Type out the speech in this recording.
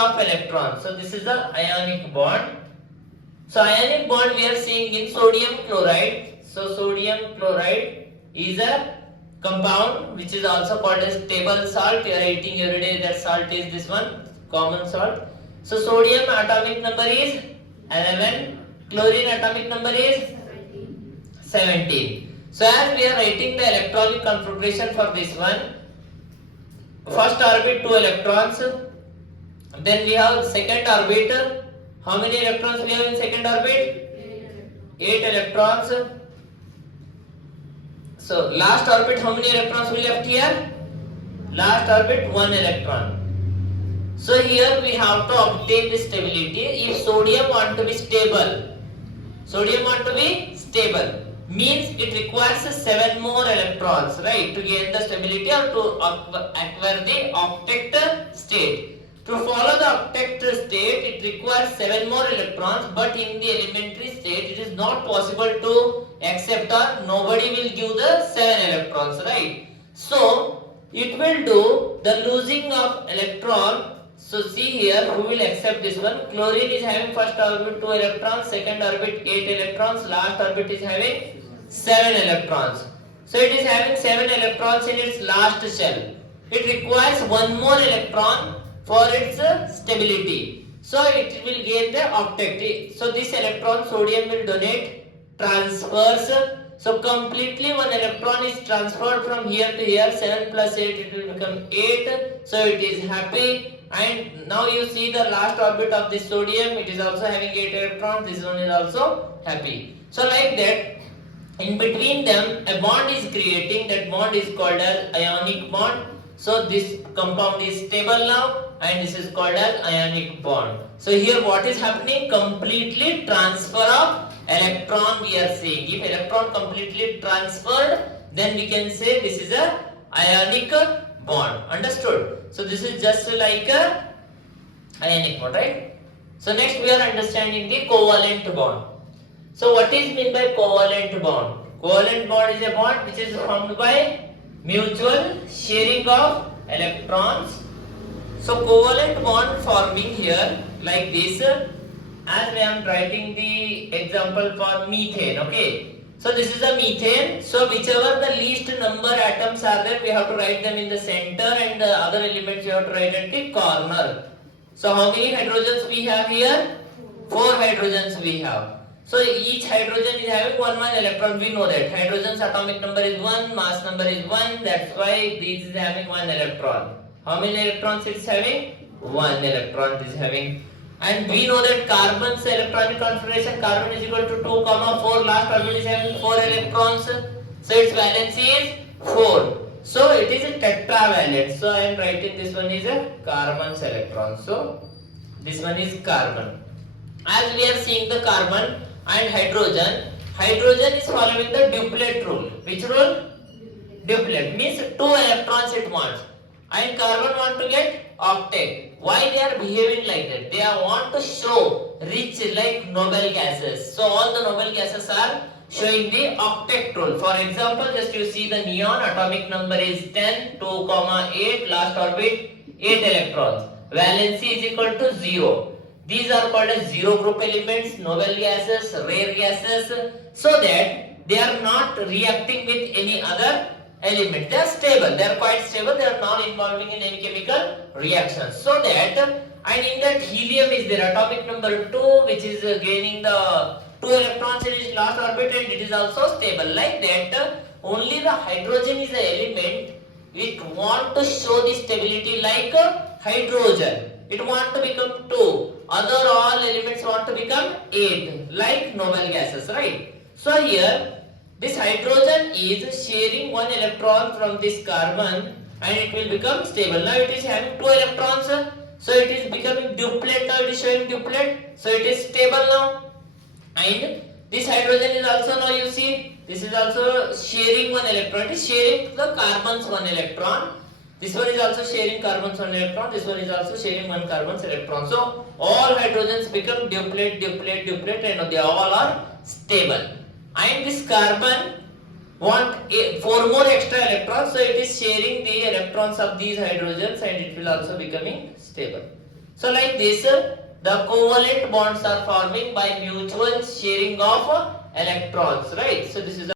of electrons. So this is the ionic bond. So ionic bond we are seeing in sodium chloride. So sodium chloride is a compound which is also called as table salt. You are eating every day, that salt is this one, common salt. So sodium atomic number is 11, chlorine atomic number is 17. So as we are writing the electronic configuration for this one, first orbit 2 electrons, then we have second orbit. How many electrons we have in second orbit? 8 electrons. So last orbit, how many electrons we left here? Last orbit 1 electron. So here we have to obtain the stability. If sodium want to be stable, means it requires 7 more electrons, right, to gain the stability or to acquire the octet state. To follow the octet state, it requires 7 more electrons, but in the elementary state, it is not possible to accept, or nobody will give the 7 electrons, right? So it will do the losing of electron. So see here, who will accept this one? Chlorine is having first orbit 2 electrons, second orbit 8 electrons, last orbit is having 7 electrons. So it is having 7 electrons in its last shell. It requires 1 more electron for its stability. So it will gain the octet. So this electron sodium will donate, transfers. So completely 1 electron is transferred from here to here. 7 plus 8, it will become 8. So it is happy. And now you see the last orbit of this sodium, it is also having 8 electrons. This one is also happy. So like that, in between them a bond is creating. That bond is called as ionic bond. So this compound is stable now, and this is called as ionic bond. So here what is happening? Completely transfer of electron we are seeing. If electron completely transferred, then we can say this is a ionic bond. Understood? So this is just like a ionic bond, right? So next we are understanding the covalent bond. So what is meant by covalent bond? Covalent bond is a bond which is formed by mutual sharing of electrons. So covalent bond forming here like this, as I am writing the example for methane, okay. So this is a methane. So whichever the least number atoms are there, we have to write them in the center, and the other elements we have to write at the corner. So how many hydrogens we have here? 4 hydrogens we have. So each hydrogen is having 1 electron. We know that hydrogen's atomic number is 1, mass number is 1. That's why this is having 1 electron. How many electrons it is having? 1 electron it is having. And we know that carbon's electronic configuration, carbon is equal to 2, 4. Last orbit is having 4 electrons. So its valency is 4. So it is a tetravalent. So I am writing this one is a carbon's electron. So this one is carbon. As we are seeing the carbon and hydrogen, hydrogen is following the duplet rule. Which rule? Duplet means 2 electrons it wants, and carbon want to get octet. Why they are behaving like that? They want to show rich like noble gases. So all the noble gases are showing the octet rule. For example, just you see the neon atomic number is 10, 2, 8, last orbit 8 electrons. Valency is equal to 0. These are called as zero group elements, noble gases, rare gases, so that they are not reacting with any other element. They are stable, they are quite stable, they are not involving in any chemical reactions. So that, and in that helium is their atomic number 2, which is gaining the 2 electrons in its last orbit, and it is also stable. Like that, only the hydrogen is the element which want to show the stability like hydrogen. It want to become 2. Other all elements want to become 8, like noble gases, right? So here, this hydrogen is sharing 1 electron from this carbon, and it will become stable. Now it is having 2 electrons, so it is becoming duplet. Now it is showing duplet, so it is stable now. And this hydrogen is also, now you see, this is also sharing 1 electron. It is sharing the carbon's 1 electron. This one is also sharing carbon's 1 electron. This one is also sharing 1 carbon's electron. So all hydrogens become duplet, duplet, duplet, and they all are stable. And this carbon want 4 more extra electrons, so it is sharing the electrons of these hydrogens, and it will also becoming stable. So like this, the covalent bonds are forming by mutual sharing of electrons, right? So this is